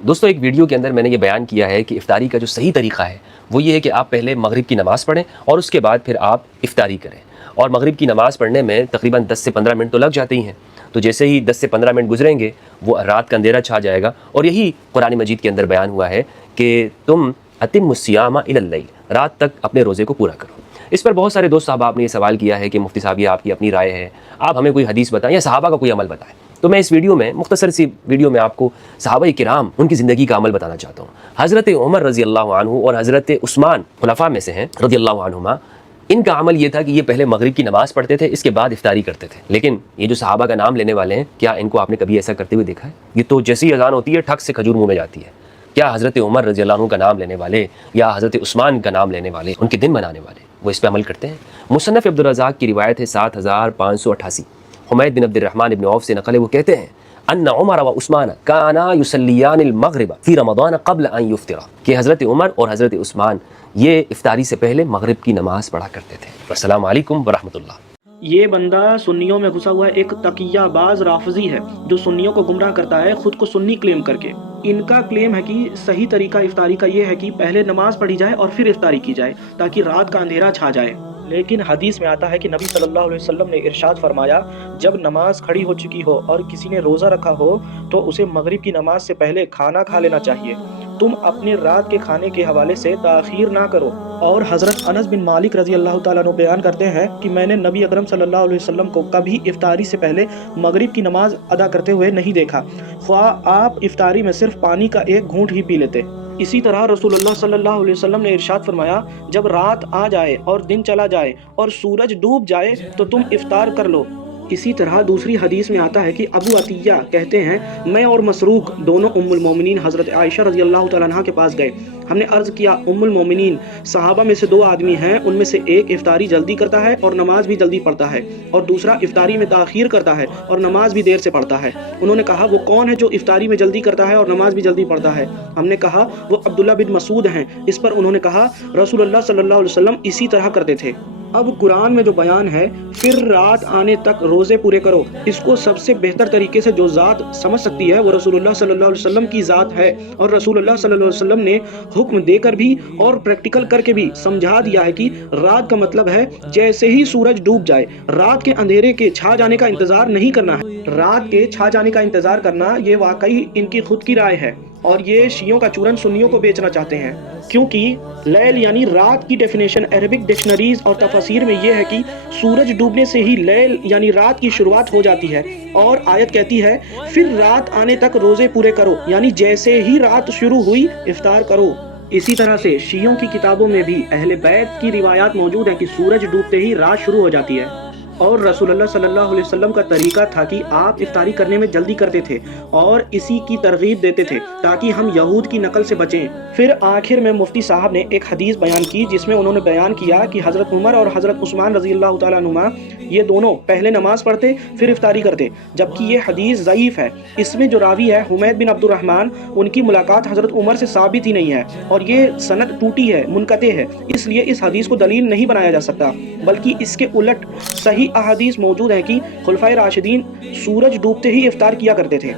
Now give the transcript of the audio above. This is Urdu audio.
دوستوں ایک ویڈیو کے اندر میں نے یہ بیان کیا ہے کہ افطاری کا جو صحیح طریقہ ہے وہ یہ ہے کہ آپ پہلے مغرب کی نماز پڑھیں اور اس کے بعد پھر آپ افطاری کریں، اور مغرب کی نماز پڑھنے میں تقریباً 10 سے 15 منٹ تو لگ جاتے ہی ہیں، تو جیسے ہی 10 سے 15 منٹ گزریں گے وہ رات کا اندھیرا چھا جائے گا، اور یہی قرآن مجید کے اندر بیان ہوا ہے کہ تم اتم الصیام الی اللیل، رات تک اپنے روزے کو پورا کرو۔ اس پر بہت سارے دوست صاحب آپ نے یہ سوال کیا ہے کہ مفتی صاحب یہ آپ کی اپنی رائے ہے، آپ ہمیں کوئی حدیث بتائیں یا صحابہ کا کوئی عمل بتائیں۔ تو میں اس ویڈیو میں مختصر سی ویڈیو میں آپ کو صحابہ کرام ان کی زندگی کا عمل بتانا چاہتا ہوں۔ حضرت عمر رضی اللہ عنہ اور حضرت عثمان خلفاء میں سے ہیں رضی اللہ عنہما، ان کا عمل یہ تھا کہ یہ پہلے مغرب کی نماز پڑھتے تھے، اس کے بعد افطاری کرتے تھے۔ لیکن یہ جو صحابہ کا نام لینے والے ہیں، کیا ان کو آپ نے کبھی ایسا کرتے ہوئے دیکھا ہے؟ یہ تو جیسی اذان ہوتی ہے ٹھک سے کھجور منہ میں جاتی ہے۔ کیا حضرت عمر رضی اللہ عنہ کا نام لینے والے یا حضرت عثمان کا نام لینے والے، ان کے دن منانے والے، وہ اس پہ عمل کرتے ہیں؟ مصنف عبدالرزاق کی روایت ہے 7588، حمید بن عبد الرحمن بن عوف سے نقل ہے، وہ کہتے ہیں ان عمر و عثمان کانا یصلیان المغرب فی رمضان قبل ان یفطرا، کہ حضرت عمر اور حضرت عثمان یہ افطاری سے پہلے مغرب کی نماز پڑھا کرتے تھے۔ السلام علیکم ورحمۃ اللہ۔ یہ بندہ سنیوں میں گھسا ہوا ایک تقیہ باز رافضی ہے جو سنیوں کو گمراہ کرتا ہے خود کو سنی کلیم کر کے۔ ان کا کلیم ہے کہ صحیح طریقہ افطاری کا یہ ہے کہ پہلے نماز پڑھی جائے اور پھر افطاری کی جائے تاکہ رات کا اندھیرا چھا جائے۔ لیکن حدیث میں آتا ہے کہ نبی صلی اللہ علیہ وسلم نے ارشاد فرمایا، جب نماز کھڑی ہو چکی ہو اور کسی نے روزہ رکھا ہو تو اسے مغرب کی نماز سے پہلے کھانا کھا لینا چاہیے، تم اپنے رات کے کھانے کے حوالے سے تاخیر نہ کرو۔ اور حضرت انس بن مالک رضی اللہ تعالیٰ عنہ بیان کرتے ہیں کہ میں نے نبی اکرم صلی اللہ علیہ وسلم کو کبھی افطاری سے پہلے مغرب کی نماز ادا کرتے ہوئے نہیں دیکھا، خواہ آپ افطاری میں صرف پانی کا ایک گھونٹ ہی پی لیتے۔ اسی طرح رسول اللہ صلی اللہ علیہ وسلم نے ارشاد فرمایا، جب رات آ جائے اور دن چلا جائے اور سورج ڈوب جائے تو تم افطار کر لو۔ اسی طرح دوسری حدیث میں آتا ہے کہ ابو عطیہ کہتے ہیں، میں اور مسروق دونوں ام المومنین حضرت عائشہ رضی اللہ تعالیٰ عنہ کے پاس گئے۔ ہم نے عرض کیا، ام المومنین، صحابہ میں سے دو آدمی ہیں، ان میں سے ایک افطاری جلدی کرتا ہے اور نماز بھی جلدی پڑھتا ہے، اور دوسرا افطاری میں تاخیر کرتا ہے اور نماز بھی دیر سے پڑھتا ہے۔ انہوں نے کہا، وہ کون ہے جو افطاری میں جلدی کرتا ہے اور نماز بھی جلدی پڑھتا ہے؟ ہم نے کہا، وہ عبداللہ بن مسعود ہیں۔ اس پر انہوں نے کہا، رسول اللہ صلی اللہ علیہ وسلم اسی طرح کرتے تھے۔ اب قرآن میں جو بیان ہے، پھر رات آنے تک روزے پورے کرو، اس کو سب سے بہتر طریقے سے جو ذات سمجھ سکتی ہے وہ رسول اللہ صلی اللہ علیہ وسلم کی ذات ہے، اور رسول اللہ صلی اللہ علیہ وسلم نے حکم دے کر بھی اور پریکٹیکل کر کے بھی سمجھا دیا ہے کہ رات کا مطلب ہے جیسے ہی سورج ڈوب جائے، رات کے اندھیرے کے چھا جانے کا انتظار نہیں کرنا ہے۔ رات کے چھا جانے کا انتظار کرنا یہ واقعی ان کی خود کی رائے ہے، اور یہ شیعوں کا چورن سنیوں کو بیچنا چاہتے ہیں، کیونکہ لیل یعنی رات کی ڈیفینیشن عربک ڈکشنریز اور تفاسیر میں یہ ہے کہ سورج ڈوبنے سے ہی لیل یعنی رات کی شروعات ہو جاتی ہے، اور آیت کہتی ہے پھر رات آنے تک روزے پورے کرو، یعنی جیسے ہی رات شروع ہوئی افطار کرو۔ اسی طرح سے شیعوں کی کتابوں میں بھی اہل بیت کی روایات موجود ہیں کہ سورج ڈوبتے ہی رات شروع ہو جاتی ہے، اور رسول اللہ صلی اللہ علیہ وسلم کا طریقہ تھا کہ آپ افطاری کرنے میں جلدی کرتے تھے اور اسی کی ترغیب دیتے تھے تاکہ ہم یہود کی نقل سے بچیں۔ پھر آخر میں مفتی صاحب نے ایک حدیث بیان کی جس میں انہوں نے بیان کیا کہ حضرت عمر اور حضرت عثمان رضی اللہ تعالیٰ عنہما یہ دونوں پہلے نماز پڑھتے پھر افطاری کرتے، جبکہ یہ حدیث ضعیف ہے۔ اس میں جو راوی ہے حمید بن عبد الرحمن، ان کی ملاقات حضرت عمر سے ثابت ہی نہیں ہے، اور یہ سند ٹوٹی ہے، منقطع ہے، اس لیے اس حدیث کو دلیل نہیں بنایا جا سکتا، بلکہ اس کے الٹ صحیح احادیث موجود ہیں کہ خلفائے راشدین سورج ڈوبتے ہی افطار کیا کرتے تھے۔